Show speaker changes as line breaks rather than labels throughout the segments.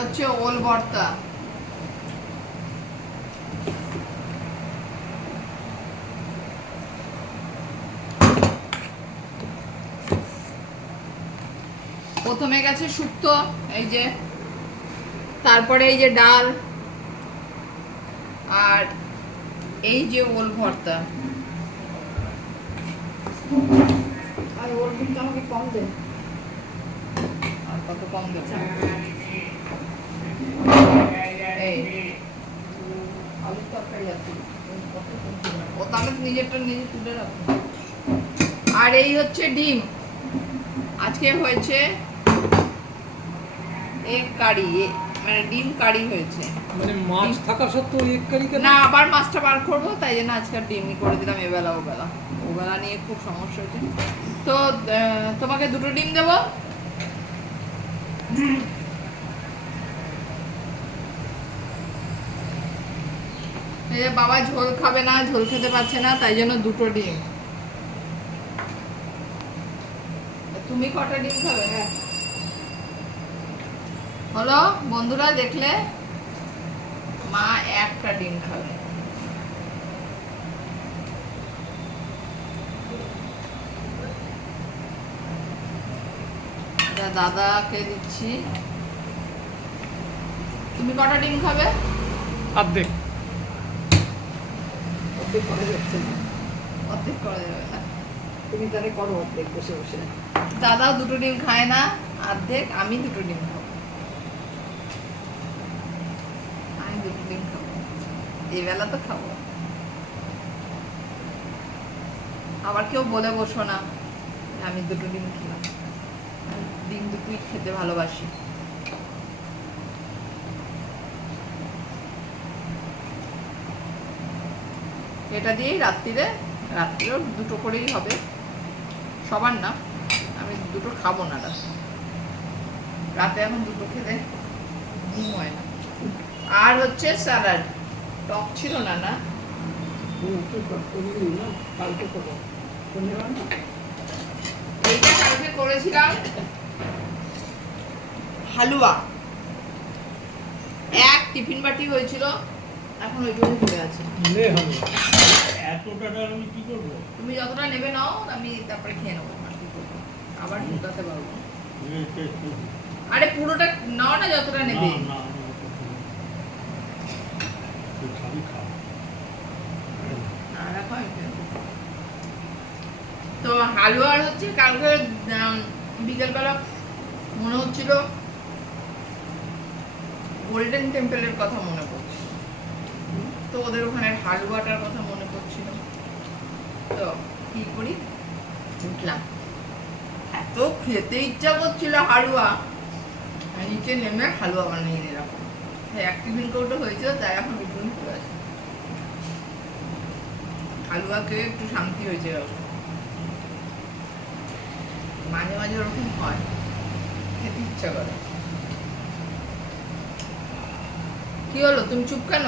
হচ্ছে ওল ভর্তা। প্রথমে গেছে শুক্তো এই যে তারপরে এই যে ডাল আর এই যে ওল ভর্তা।
আর ওর কিন্তু আমাকে কম দেন
আর কত কম দেবো এই
আলুর তরকারি আছে
ও তাহলে নিজেরটা নিজে তুলে রাখো। আর এই হচ্ছে ডিম। আজকে হয়েছে এগ কারি মানে ডিম কারি হয়েছে।
মানে মাছ থাকা সত্ত্বেও এক কারি
না আবার মাছটা বার করব তাই জন্য আজকে ডিমই করে দিলাম এবেলা ওবেলা। ওবেলা নিয়ে খুব সমস্যা হয়েছে। তো তোমাকে দুটো ডিম দেবো? যে বাবা ঝোল খাবে না, ঝোল খেতে পারছে না, তাই জন্য দুটো ডিম। তুমি কটা ডিম খাবে? হ্যাঁ। হলো, বন্ধুরা দেখলে, মা একটা ডিম খাবে। দাদাকে দিচ্ছি। তুমি কটা ডিম খাবে?
অর্ধেক।
অর্ধেক করা যাচ্ছে না।
অর্ধেক করা যাবে না।
তুমি তাহলে করো অর্ধেক বসে বসে।
দাদাও দুটো ডিম খায় না অর্ধেক আমি দুটো ডিম খাব। আমি দুটো ডিম খাব। এই বেলা তো খাব। আবার কেউ বলে বসো না আমি দুটো ডিম খেলাম। ডিম দুটোই খেতে ভালোবাসি। এটা দিয়েই রাত্রিরে, রাত্রিরেও দুটো করেই হবে। সবার না, আমি দুটো খাব না রাতে। রাতে এখন দুটো খেতে ঘুম হয় না। আর হচ্ছে স্যালাড। টক ছিল না না? করেছিলাম হালুয়া। এক টিফিন বাটি হয়েছিল। এখন ওইটুকু পড়ে আছে।
লে হবে।
এতটা ডাল আমি কি করব?
তুমি যতটা নেবে নাও আমি তারপরে খেয়ে নেব? আবার ঢুকাতে পারব। আরে পুরোটা নাও না যতটা নেবে। তো হালুয়ার হচ্ছে কালকে বিকেলবেলা মনে হচ্ছিল গোল্ডেন টেম্পলের কথা মনে তো ওদের ওখানে হালুয়াটার কথা মনে পড়ছিল। তো কি করি? উঠলাম। এত খেতে ইচ্ছা করছিল হালুয়া নিচে নেমে হালুয়া বানিয়ে নিলাম। এক টিফিন কৌটো হয়েছিল তাই এখন টিফিন করে আছে হালুয়া খেয়ে একটু শান্তি হয়েছে মাঝে মাঝে ওরকম হয়। খেতে ইচ্ছা করে। কি হলো? তুমি চুপ কেন?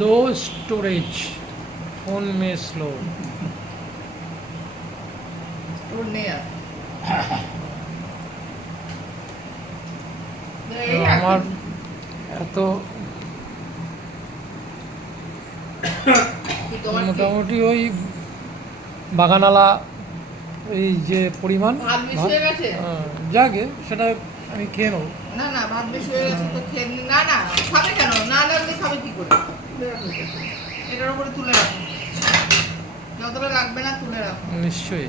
লো স্টোরেজ ফোন মে স্লো।
তোর নেই আর
আমার এত? মোটামুটি ওই বাগানালা এই যে পরিমাণ।
হয়ে
যাকে সেটা আমি খেয়ে নেব।
না না ভাত বেশি হয়ে গেছে তো খেয়ে না না খাবে কেন? না লাগলে খাবে কি করে? তুলে রাখো এটার উপরে তুলে রাখো। যতটা লাগবে না তুলে রাখো।
নিশ্চয়ই।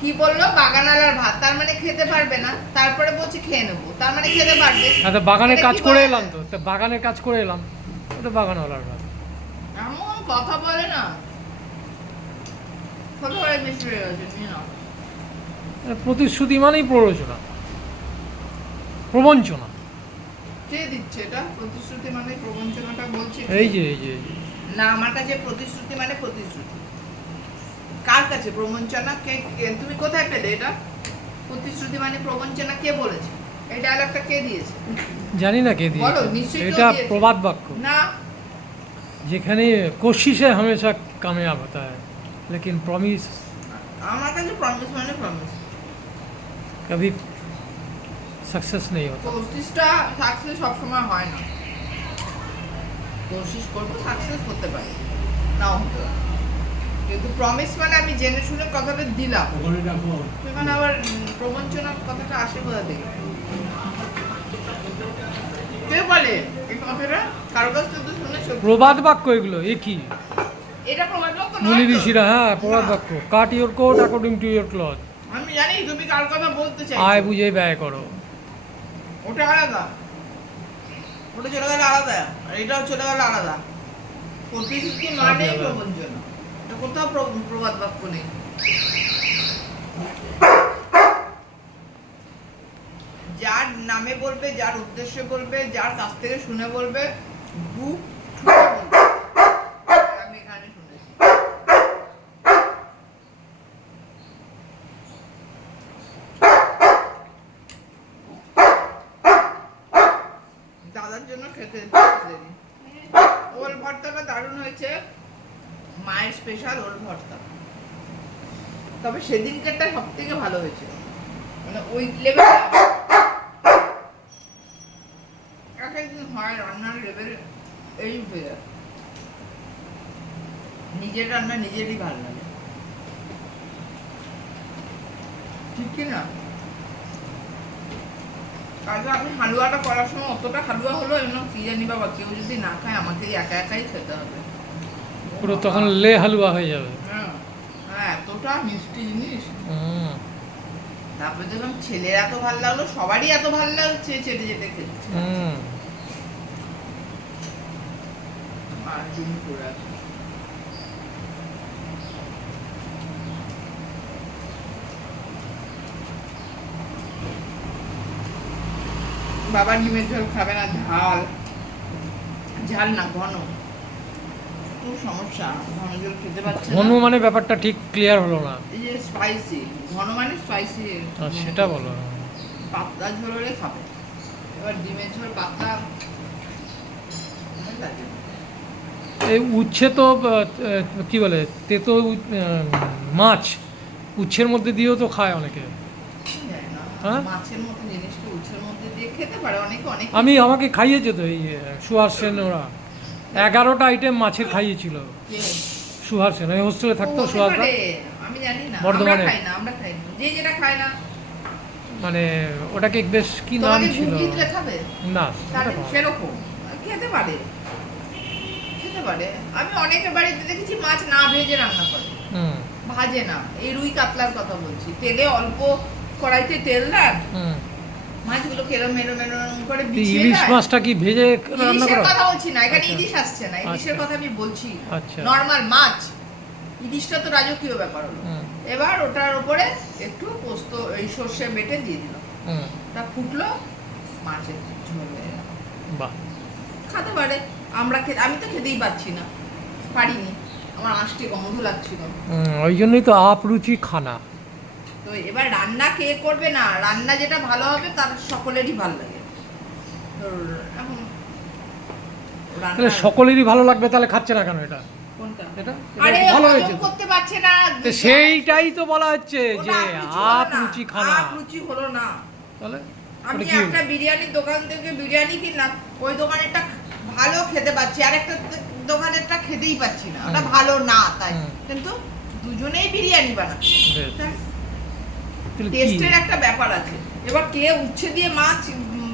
কি বলল? বাগানালার ভাত। তার মানে খেতে পারবে না। তারপরে বলছে খেয়ে নেব। তার মানে খেতে পারবে।
আচ্ছা বাগানের কাজ করে এলাম তো। তা বাগানের কাজ করে এলাম। ওটা বাগানওয়ালার ভাত।
এমন কথা বলে না। হয়ে গেছে
প্রতিশ্রুতি মানেই প্ররোচনা। প্রবঞ্চনা।
কে দিচ্ছে এটা প্রতিশ্রুতি মানে প্রবঞ্চনাটা বলছে কে?
এই যে এই যে এই যে।
না আমার কাছে প্রতিশ্রুতি মানে প্রতিশ্রুতি কার কাছে প্রবঞ্চনা কে কে- তুমি কোথায় পেলে এটা প্রতিশ্রুতি মানে প্রবঞ্চনা কে বলেছে এই ডায়লগটা কে দিয়েছে
জানি না কে
বলো,
দিয়েছে
নিশ্চয়ই কেউ
এটা
দিয়েছে।
প্রবাদ বাক্য
না
যেখানে কোশিশে হমেশা কামিয়াব হতা है लेकिन प्रॉमिस
আমার কাছে প্রমিস মানে প্রমিস
कभी সাকসেস নেই হতো
কোশিসটা সাকসেস সবসময় হয় না। কোশিশ করব সাকসেস করতে পারি। নাও হতে পারে। কিন্তু প্রমিস মানে আমি জেনে শুনে কথাটা দিলাম। সেখানে আবার। প্রবঞ্চনার কথাটা আসে কোথা থেকে? কে বলে এই কথাটা? কারও কাছ থেকে শুনেছো?
প্রবাদ বাক্য এগুলো এ কি?
এটা প্রবাদ বাক্য
মুনি ঋষিরা হ্যাঁ প্রবাদ বাক্য। Cut your coat according to your cloth
আমি জানি তুমি কার কথা বলতে চাই
আয় বুঝে ব্যয় করো।
ওটা আলাদা। ওটা চলে গেলে আলাদা। আর এটাও চলে গেলে আলাদা। প্রতিশ্রুতি। প্রবঞ্চনা এটা কোথাও প্রবাদ বাক্য নেই। যার নামে বলবে যার উদ্দেশ্যে বলবে যার কাছ থেকে শুনে বলবে বুক ঠুকে বলবে। আমি এখানে শুনেছি দাদার জন্য খেতে দেরি ওল ভর্তাটা দারুণ হয়েছে। মায়ের স্পেশাল ওল ভর্তা। তবে সেদিনকারটা সব থেকে ভালো হয়েছে। মানে ওই লেভেল এক একদিন হয় রান্নার লেভেল এই হয়ে যায়। নিজের রান্না নিজেরই ভালো লাগে। ঠিক কি না? কাজে আমি হালুয়াটা করার সময় অতটা হালুয়া হলো এমন কি জানি বাবা কেউ যদি না খায় আমাকে একা একাই খেতে হবে।
পুরো তখন লে হালুয়া হয়ে যাবে।
হ্যাঁ হ্যাঁ এতটা মিষ্টি জিনিস।
হুম।
তারপরে যখন ছেলের এত ভালো লাগল সবারই এত ভালো লাগছে চেটে চেটে খেতে।
হুম।
আর জন্য করে বাবা ডিমের ঝোল খাবে না ঝাল। ঝাল না ঘন। খুব সমস্যা ঘন ঝোল খেতে পারছে
ঘন মানে ব্যাপারটা ঠিক ক্লিয়ার হলো না।
এই যে স্পাইসি ঘন মানে স্পাইসি
সেটা বলো।
পাতলা ঝোল হলে খাবে। এবার ডিমের ঝোল পাতলা
এই উচ্ছে তো কি বলে তেতো মাছ। উচ্ছের মধ্যে দিয়েও তো খায় অনেকে। হ্যাঁ?
মাছের মতো দিয়ে খেতে পারে অনেকে অনেক
আমি আমাকে খাইয়েছে তো এই সুহাস সেন ওরা। এগারোটা আইটেম মাছের খাইয়েছিল? সুহাস সেন ওই হোস্টেলে থাকতো
পারে, আমি জানি না
বর্ধমানে।
খাই না আমরা খাই না। যে যেটা খায় না।
মানে ওটাকে বেশ কি নাম ছিল? না
সেরকম। খেতে পারে। খেতে পারে। আমি অনেকের বাড়িতে দেখেছি মাছ না ভেজে রান্না করে।
হুম।
ভাজে না। এই রুই কাতলার কথা বলছি। তেলে অল্প কড়াইতে তেল দেন। মাছগুলো কেরম মেরো মেরো করে
তো
বিছিয়ে
ইলিশ মাছটা কি ভেজে রান্না করো?
কথা বলছি না এখানে
আচ্ছা।
ইলিশ আসছে না ইলিশের
আচ্ছা।
কথা আমি বলছি।
আচ্ছা।
নর্মাল মাছ। ইলিশটা তো রাজকীয় ব্যাপার হলো। এবার ওটার উপরে একটু পোস্ত এই সর্ষে বেটে দিয়ে দিল। ওটা ফুটলো মাছের ঝোল
বাহ।
খেতে পারে। আমরা খেতে আমি তো খেতেই পাচ্ছি না। পারিনি। আমার আঁশটি গন্ধ লাগছিল।
ওই জন্যই তো আপরুচি খানা।
তো এবার রান্না কে করবে না? রান্না যেটা ভালো হবে তার সকলেরই ভালো লাগে। তো এখন
তাহলে সকলেরই ভালো লাগবে তাহলে খাচ্ছে না কেন এটা? ভালো হয়েছে সেইটাই তো বলা হচ্ছে যে
না।
আপরুচি খানা।
আপরুচি হলো না।
তাহলে?
আমি একটা বিরিয়ানির দোকান থেকে বিরিয়ানি কিনলাম ওই দোকানেরটা ভালো খেতে পাচ্ছি আর একটা দোকানেরটা খেতেই পাচ্ছি না। ওটা ভালো না তাই। কিন্তু দুজনেই বিরিয়ানি বানাচ্ছে? টেস্টের একটা ব্যাপার আছে। এবার কে উচ্ছে দিয়ে মাছ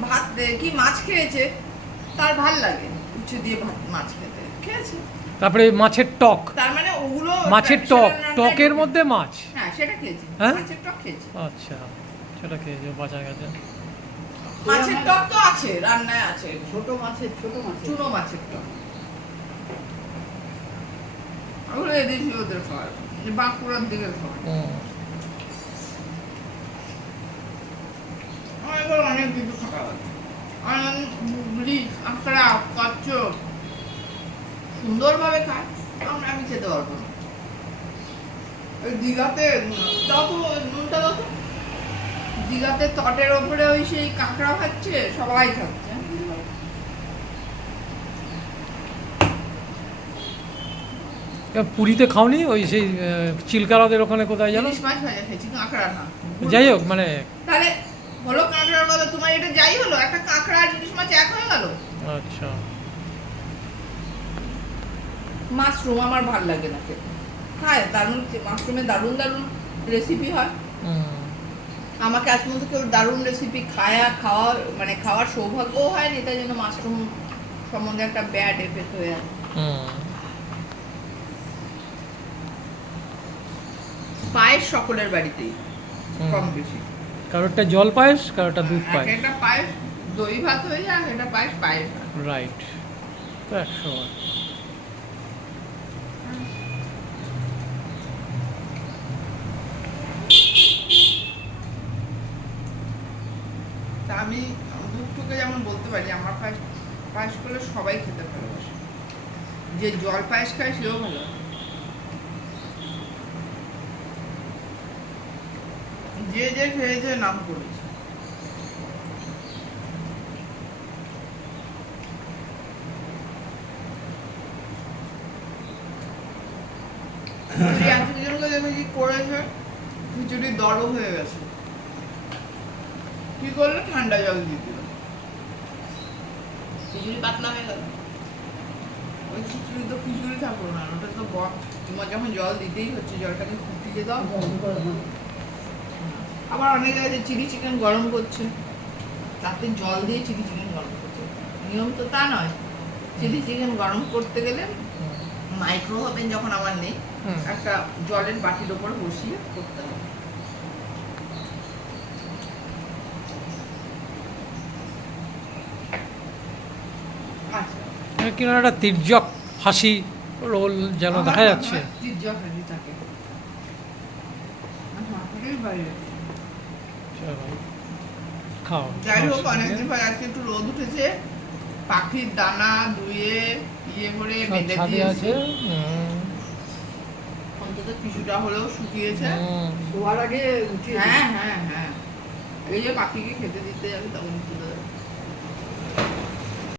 ভাত কি মাছ খেয়েছে তার ভালো লাগে উচ্ছে দিয়ে ভাত মাছ খেতে। খেয়েছে।
তারপরে মাছের টক।
তার মানে ওগুলো
মাছের টক টকের মধ্যে মাছ?
হ্যাঁ সেটা খেয়েছি।
হ্যাঁ?
মাছের টক খেয়েছি।
আচ্ছা সেটা খেয়েছে বাঁচা গেছে।
মাছের টক তো আছে রান্নায় আছে।
ছোট মাছের ছোট মাছের।
চুনো মাছের টক। ওগুলো এদিকে ওদের খাওয়ার বাঁকুড়ার দিকে খাওয়ার আমার অনেক কিছু খাওয়া সুন্দরভাবে খায় আমি খেতে পারব না। ওই দীঘাতে দাও তো নুনটা দাও তো দীঘাতে তটের ওপরে ওই সেই কাঁকড়া খাচ্ছে সবাই খাচ্ছে।
পুরীতে খাওনি? ওই সেই চিলকারাদের ওখানে কোথায় জানো? যাই হোক মানে
তাহলে হলো কাঁকড়ার কথা তোমার এটা যাই হলো একটা কাঁকড়া আর ইলিশ মাছ এক হয়ে গেল?
আচ্ছা।
মাশরুম আমার ভালো লাগে না খেতে। খায় দারুণ মাশরুমে দারুণ দারুণ রেসিপি হয়। আমাকে আজ পর্যন্ত কেউ দারুণ রেসিপি খায়া খাওয়া মানে খাওয়ার সৌভাগ্যও হয়নি তাই জন্য মাশরুম সম্বন্ধে একটা ব্যাড এফেক্ট হয়ে আছে। পায়েস সকলের বাড়িতেই কম বেশি।
কারোরটা জল পায়েস কারোরটা দুধ পায়েস।
একটা পায়েস দই ভাত হয়ে যায় একটা পায়েস পায়েস
রাইট তো একশো
আমি দুঃখকে যেমন বলতে পারি আমার পায়েস পায়েস করলে সবাই খেতে ভালোবাসে। যে জল পায়েস খায় সেও ভালো যে যে খেয়েছে নাম করেছে। একজনকে করেছে? খিচুড়ি দরও হয়ে গেছে। কি করল? ঠান্ডা জল দিয়ে দিল। খিচুড়ি পাতলা হয়ে গেল। ওই খিচুড়ি তো খিচুড়ি থাকল না ওটা তো তোমার যখন জল দিতেই হচ্ছে জলটাকে ফুটিয়ে দাও। আবার অনেকে আছে চিলি চিকেন গরম করছে তাতে জল দিয়ে চিলি চিকেন গরম করছে। নিয়ম তো তা নয়। চিলি চিকেন গরম করতে গেলে মাইক্রো ওভেন যখন আমার নেই একটা জলের বাটির ওপর বসিয়ে করতে হবে। আচ্ছা।
কিনা একটা তির্যক হাসি রোল যেন দেখা যাচ্ছে?
তির্যক হাসি থাকে। আমার মাথাটাই বাইরে।
চলো ভাই, খাও
যাই হোক অনেকদিন পর আজকে একটু রোদ উঠেছে। পাখির দানা ধুয়ে ইয়ে করে বেঁধে দিয়েছে। অন্তত কিছুটা হলেও শুকিয়েছে।
শোয়ার আগে উঠিয়ে
হ্যাঁ হ্যাঁ হ্যাঁ। এই যে পাখিকে খেতে দিতে যাবে তখন তুলে।